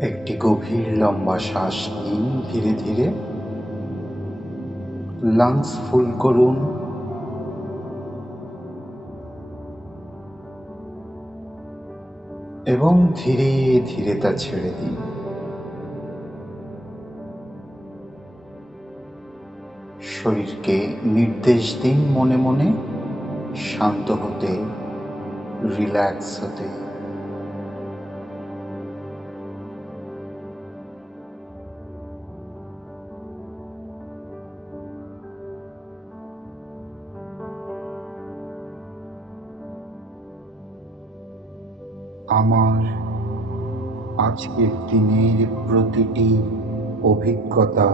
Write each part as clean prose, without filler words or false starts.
একটি গভীর লম্বা শ্বাস নিন ধীরে ধীরে। লাংস ফুল করুন এবং ধীরে ধীরে তা ছেড়ে দিন। শরীরকে নির্দেশ দিন মনে মনে শান্ত হতে, রিল্যাক্স হতে। আমার আজকের দিনের প্রতিটি অভিজ্ঞতা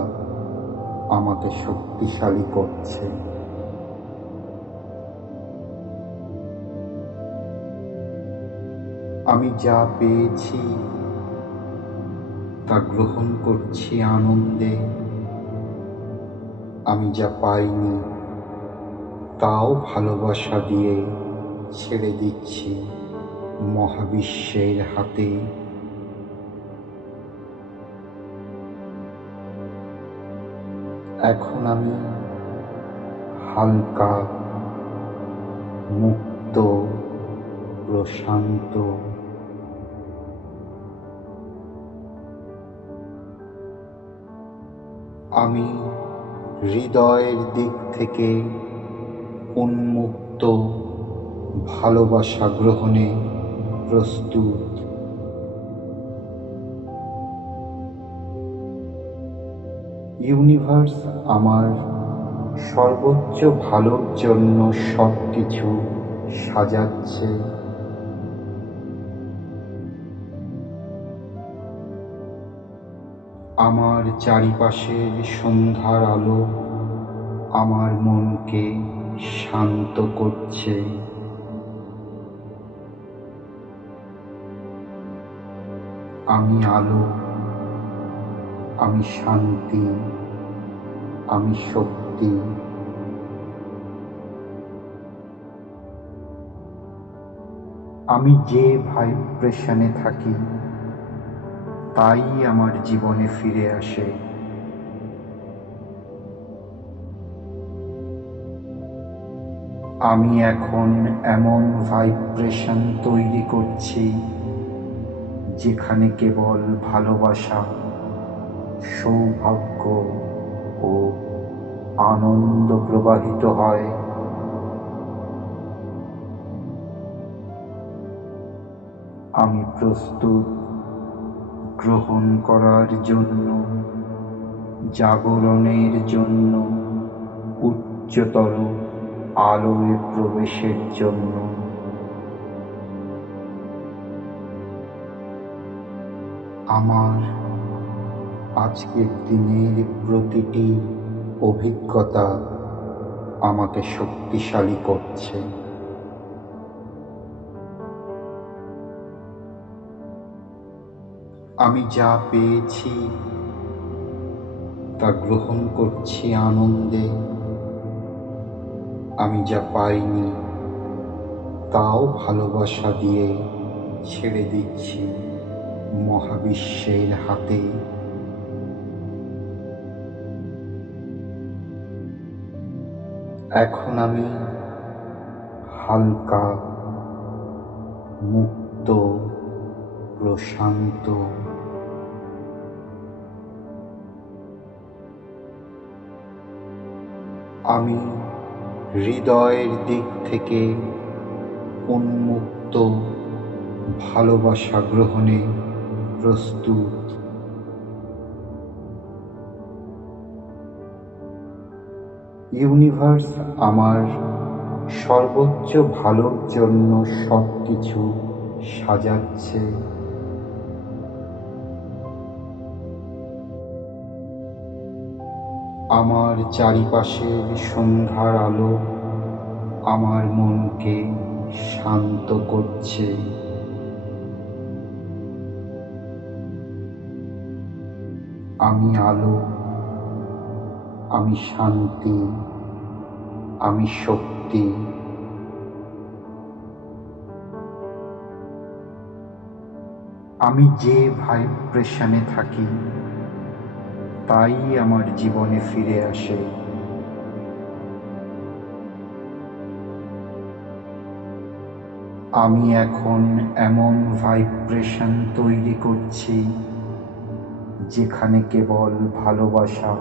আমাকে শক্তিশালী করছে। আমি যা পেয়েছি তা গ্রহণ করছি আনন্দে। আমি যা পাইনি তাও ভালোবাসা দিয়ে ছেড়ে দিচ্ছি মহাবিশ্বের হাতে। এখন আমি হালকা, মুক্ত, প্রশান্ত। আমি হৃদয়ের দিক থেকে উন্মুক্ত, ভালোবাসা গ্রহণে প্রস্তুত। ইউনিভার্স আমার সর্বোচ্চ ভালোর জন্য সব কিছু সাজাচ্ছে। আমার চারিপাশের সন্ধ্যার আলো আমার মনকে শান্ত করছে। আমি আলো, আমি শান্তি, আমি শক্তি। আমি যে ভাইব্রেশনে থাকি তাই আমার জীবনে ফিরে আসে। আমি এখন এমন ভাইব্রেশন তৈরি করছি যেখানে কেবল ভালোবাসা, সৌভাগ্য ও আনন্দ প্রবাহিত হয়। আমি প্রস্তুত গ্রহণ করার জন্য, জাগরণের জন্য, উচ্চতর আলোয় প্রবেশের জন্য। আমার আজকের দিনের প্রতিটি অভিজ্ঞতা আমাকে শক্তিশালী করছে। আমি যা পেয়েছি তা গ্রহণ করছি আনন্দে। আমি যা পাইনি তাও ভালোবাসা দিয়ে ছেড়ে দিচ্ছি মহাবিশ্বের হাতে। এখন আমি হালকা, মুক্ত, প্রশান্ত। আমি হৃদয়ের দিক থেকে উন্মুক্ত, ভালোবাসা গ্রহণে প্রস্তুত। ইউনিভার্স আমার সর্বোচ্চ ভালোর জন্য সব কিছু সাজাচ্ছে। আমার চারিপাশের সন্ধ্যার আলো আমার মনকে শান্ত করছে। আমি আলো, আমি শান্তি, আমি শক্তি। আমি যে ভাইব্রেশনে থাকি তাই আমার জীবনে ফিরে আসে। আমি এখন এমন ভাইব্রেশন তৈরি করছি যেখানে কেবল ভালোবাসা,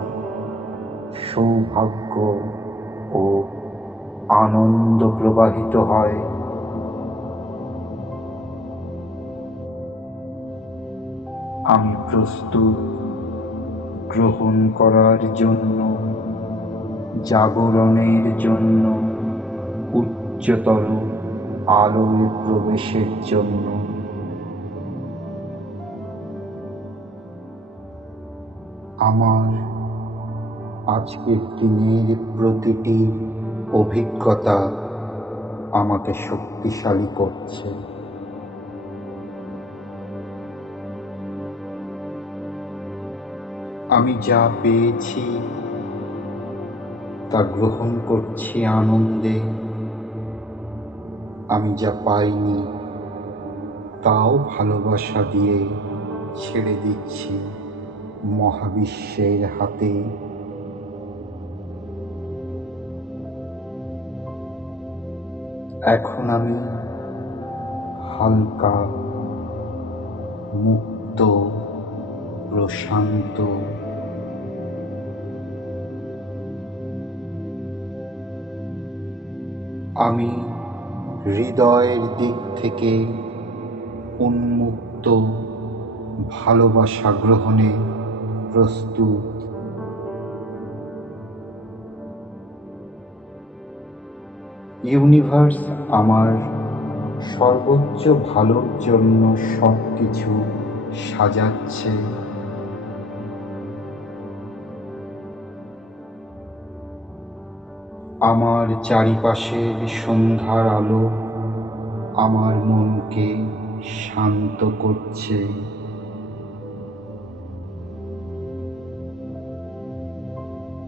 সৌভাগ্য ও আনন্দ প্রবাহিত হয়। আমি প্রস্তুত গ্রহণ করার জন্য, জাগরণের জন্য, উচ্চতর আলোয় প্রবেশের জন্য। আমার আজকের দিনের প্রতিটি অভিজ্ঞতা আমাকে শক্তিশালী করছে। আমি যা পেয়েছি তা গ্রহণ করছি আনন্দে। আমি যা পাইনি তাও ভালোবাসা দিয়ে ছেড়ে দিচ্ছি মহাবিশ্বের হাতে। এখন আমি হালকা, মুক্ত, প্রশান্ত। আমি হৃদয়ের দিক থেকে উন্মুক্ত, ভালোবাসা গ্রহণে প্রস্তুত। ইউনিভার্স আমার সর্বোচ্চ ভালোর জন্য সবকিছু সাজাচ্ছে। আমার চারিপাশের সন্ধ্যার আলো আমার মনকে শান্ত করছে।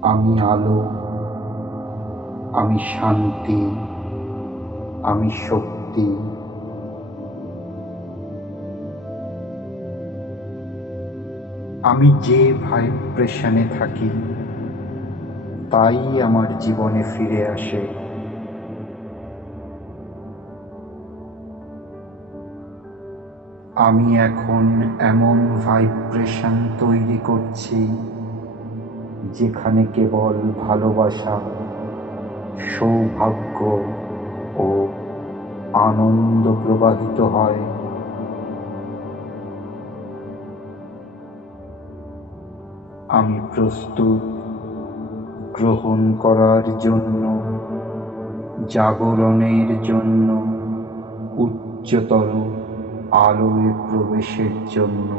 আমি আলো, আমি শান্তি, আমি শক্তি। আমি যে ভাইব্রেশনে থাকি তাই আমার জীবনে ফিরে আসে। আমি এখন এমন ভাইব্রেশন তৈরি করছি যেখানে কেবল ভালোবাসা, সৌভাগ্য ও আনন্দ প্রবাহিত হয়। আমি প্রস্তুত গ্রহণ করার জন্য, জাগরণের জন্য, উচ্চতর আলোয় প্রবেশের জন্য।